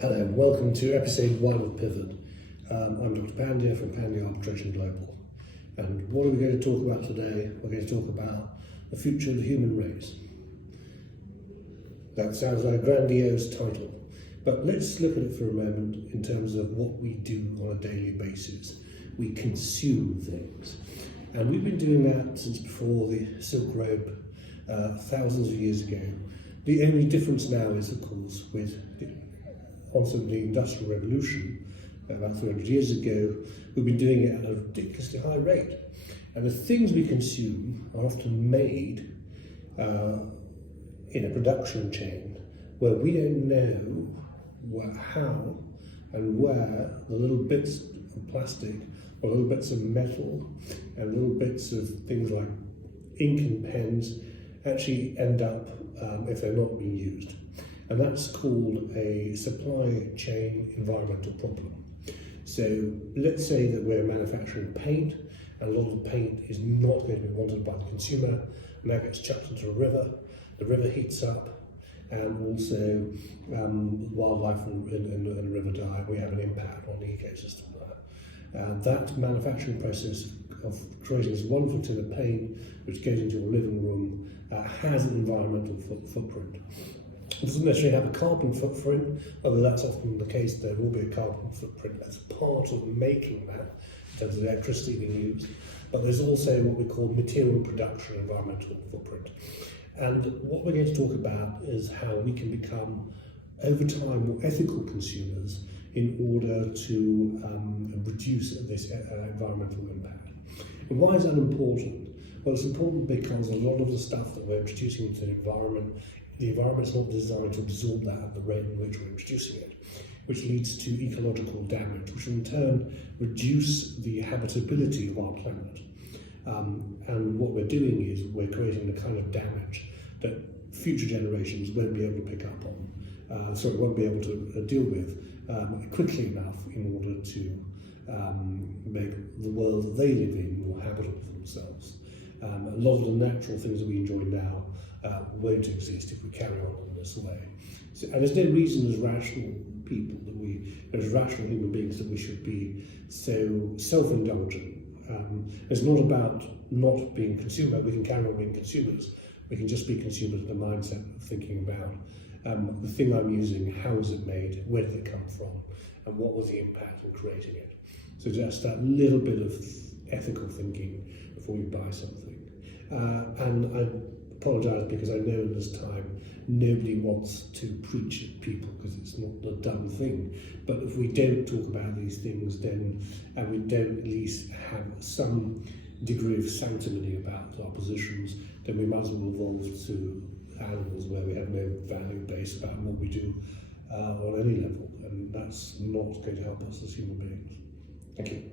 Hello, and welcome to episode 1 of Pivot. I'm Dr. Pandya from Pandya Arbitration Global. And what are we going to talk about today? We're going to talk about the future of the human race. That sounds like a grandiose title, but let's look at it for a moment in terms of what we do on a daily basis. We consume things. And we've been doing that since before the Silk Road, thousands of years ago. The only difference now is, of course, with onset of the Industrial Revolution, about 300 years ago, we've been doing it at a ridiculously high rate. And the things we consume are often made in a production chain where we don't know how and where the little bits of plastic or little bits of metal and little bits of things like ink and pens actually end up if they're not being used. And that's called a supply chain environmental problem. So let's say that we're manufacturing paint, and a lot of the paint is not going to be wanted by the consumer, and that gets chucked into a river. The river heats up, and also wildlife and the river die. We have an impact on the ecosystem there. That manufacturing process of creating this wonderful tin of paint, which goes into your living room, has an environmental footprint. It doesn't necessarily have a carbon footprint, although that's often the case. There will be a carbon footprint as part of making that, in terms of electricity being used. But there's also what we call material production environmental footprint. And what we're going to talk about is how we can become, over time, more ethical consumers in order to reduce this environmental impact. And why is that important? Well, it's important because a lot of the stuff that we're introducing into the environment's not designed to absorb that at the rate in which we're introducing it, which leads to ecological damage, which in turn reduce the habitability of our planet. And what we're doing is we're creating the kind of damage that future generations won't be able to pick up on, won't be able to deal with quickly enough in order to make the world that they live in more habitable for themselves. A lot of the natural things that we enjoy now won't exist if we carry on in this way. So, and there's no reason as rational people as rational human beings, that we should be so self-indulgent. It's not about not being a consumer. We can carry on being consumers. We can just be consumers with a mindset of thinking about the thing I'm using, how was it made, where did it come from, and what was the impact in creating it. So just that little bit of ethical thinking before you buy something. And I apologise because I know in this time nobody wants to preach at people because it's not a dumb thing. But if we don't talk about these things, then and we don't at least have some degree of sanctimony about our positions, then we might as well evolve to animals where we have no value base about what we do on any level, and that's not going to help us as human beings. Thank you.